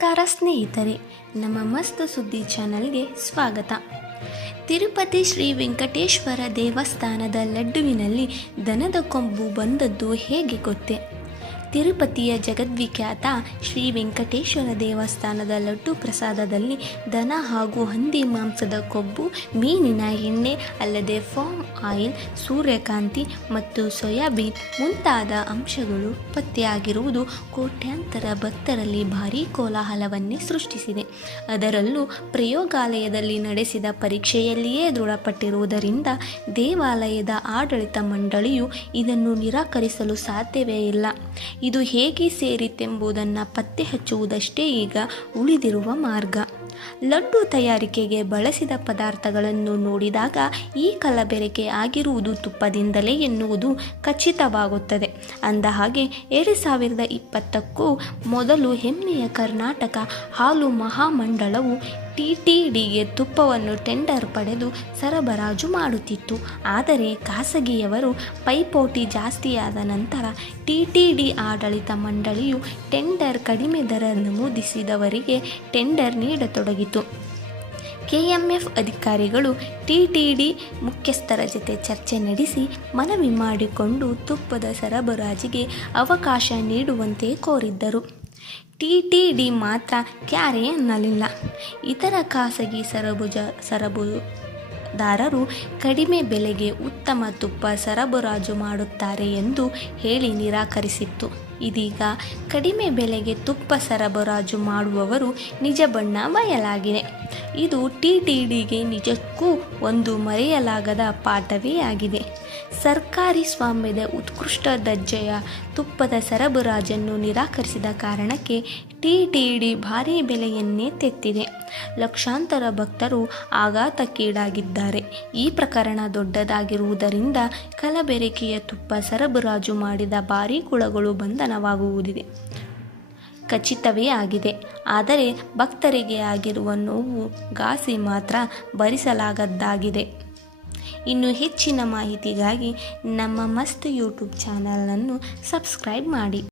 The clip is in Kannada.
ನಮಸ್ಕಾರ ಸ್ನೇಹಿತರೆ, ನಮ್ಮ ಮಸ್ತ್ ಸುದ್ದಿ ಚಾನಲ್ಗೆ ಸ್ವಾಗತ. ತಿರುಪತಿ ಶ್ರೀ ವೆಂಕಟೇಶ್ವರ ದೇವಸ್ಥಾನದ ಲಡ್ಡುವಿನಲ್ಲಿ ದನದ ಕೊಂಬು ಬಂದದ್ದು ಹೇಗೆ ಗೊತ್ತೇ? ತಿರುಪತಿಯ ಜಗದ್ವಿಖ್ಯಾತ ಶ್ರೀ ವೆಂಕಟೇಶ್ವರ ದೇವಸ್ಥಾನದ ಲಡ್ಡು ಪ್ರಸಾದದಲ್ಲಿ ದನ ಹಾಗೂ ಹಂದಿ ಮಾಂಸದ ಕೊಬ್ಬು, ಮೀನಿನ ಎಣ್ಣೆ ಅಲ್ಲದೆ ಫಾರ್ಮ್ ಆಯಿಲ್, ಸೂರ್ಯಕಾಂತಿ ಮತ್ತು ಸೋಯಾಬೀನ್ ಮುಂತಾದ ಅಂಶಗಳು ಪತ್ತೆಯಾಗಿರುವುದು ಕೋಟ್ಯಾಂತರ ಭಕ್ತರಲ್ಲಿ ಭಾರೀ ಕೋಲಾಹಲವನ್ನೇ ಸೃಷ್ಟಿಸಿದೆ. ಅದರಲ್ಲೂ ಪ್ರಯೋಗಾಲಯದಲ್ಲಿ ನಡೆಸಿದ ಪರೀಕ್ಷೆಯಲ್ಲಿಯೇ ದೃಢಪಟ್ಟಿರುವುದರಿಂದ ದೇವಾಲಯದ ಆಡಳಿತ ಮಂಡಳಿಯು ಇದನ್ನು ನಿರಾಕರಿಸಲು ಸಾಧ್ಯವೇ ಇಲ್ಲ. ಇದು ಹೇಗೆ ಸೇರಿತೆಂಬುದನ್ನು ಪತ್ತೆ ಹಚ್ಚುವುದಷ್ಟೇ ಈಗ ಉಳಿದಿರುವ ಮಾರ್ಗ. ಲಡ್ಡು ತಯಾರಿಕೆಗೆ ಬಳಸಿದ ಪದಾರ್ಥಗಳನ್ನು ನೋಡಿದಾಗ ಈ ಕಲಬೆರಕೆ ಆಗಿರುವುದು ತುಪ್ಪದಿಂದಲೇ ಎನ್ನುವುದು ಖಚಿತವಾಗುತ್ತದೆ. ಅಂದಹಾಗೆ 2020ಕ್ಕೂ ಮೊದಲು ಹೆಮ್ಮೆಯ ಕರ್ನಾಟಕ ಹಾಲು ಮಹಾಮಂಡಳವು TTDಗೆ ತುಪ್ಪವನ್ನು ಟೆಂಡರ್ ಪಡೆದು ಸರಬರಾಜು ಮಾಡುತ್ತಿತ್ತು. ಆದರೆ ಖಾಸಗಿಯವರು ಪೈಪೋಟಿ ಜಾಸ್ತಿಯಾದ ನಂತರ TTD ಆಡಳಿತ ಮಂಡಳಿಯು ಟೆಂಡರ್ ಕಡಿಮೆ ದರ ನಮೂದಿಸಿದವರಿಗೆ ಟೆಂಡರ್ ನೀಡತೊಡಗಿತು. KMF ಅಧಿಕಾರಿಗಳು TTD ಮುಖ್ಯಸ್ಥರ ಜತೆ ಚರ್ಚೆ ನಡೆಸಿ ಮನವಿ ಮಾಡಿಕೊಂಡು ತುಪ್ಪದ ಸರಬರಾಜಿಗೆ ಅವಕಾಶ ನೀಡುವಂತೆ ಕೋರಿದ್ದರು. TTD ಮಾತ್ರ ಕ್ಯಾರೆ ಅನ್ನಲಿಲ್ಲ. ಇತರ ಖಾಸಗಿ ಸರಬರಾಜುದಾರರು ಕಡಿಮೆ ಬೆಲೆಗೆ ಉತ್ತಮ ತುಪ್ಪ ಸರಬರಾಜು ಮಾಡುತ್ತಾರೆ ಎಂದು ಹೇಳಿ ನಿರಾಕರಿಸಿತ್ತು. ಇದೀಗ ಕಡಿಮೆ ಬೆಲೆಗೆ ತುಪ್ಪ ಸರಬರಾಜು ಮಾಡುವವರು ನಿಜ ಬಣ್ಣ ಬಯಲಾಗಿದೆ. ಇದು TTDಗೆ ನಿಜಕ್ಕೂ ಒಂದು ಮರೆಯಲಾಗದ ಪಾಠವೇ ಆಗಿದೆ. ಸರ್ಕಾರಿ ಸ್ವಾಮ್ಯದ ಉತ್ಕೃಷ್ಟ ದರ್ಜೆಯ ತುಪ್ಪದ ಸರಬರಾಜನ್ನು ನಿರಾಕರಿಸಿದ ಕಾರಣಕ್ಕೆ TTD ಭಾರೀ ಬೆಲೆಯನ್ನೇ ತೆತ್ತಿದೆ. ಲಕ್ಷಾಂತರ ಭಕ್ತರು ಆಘಾತಕ್ಕೀಡಾಗಿದ್ದಾರೆ. ಈ ಪ್ರಕರಣ ದೊಡ್ಡದಾಗಿರುವುದರಿಂದ ಕಲಬೆರಕೆಯ ತುಪ್ಪ ಸರಬರಾಜು ಮಾಡಿದ ಭಾರೀ ಕುಳಗಳು ಬಂಧನವಾಗುವುದಿದೆ ಖಚಿತವೇ ಆಗಿದೆ. ಆದರೆ ಭಕ್ತರಿಗೆ ಆಗಿರುವ ನೋವು ಘಾಸಿ ಮಾತ್ರ ಭರಿಸಲಾಗದ್ದಾಗಿದೆ. ಇನ್ನು ಹೆಚ್ಚಿನ ಮಾಹಿತಿಗಾಗಿ ನಮ್ಮ ಮಸ್ತ್ ಯೂಟ್ಯೂಬ್ ಚಾನಲನ್ನು ಸಬ್ಸ್ಕ್ರೈಬ್ ಮಾಡಿ.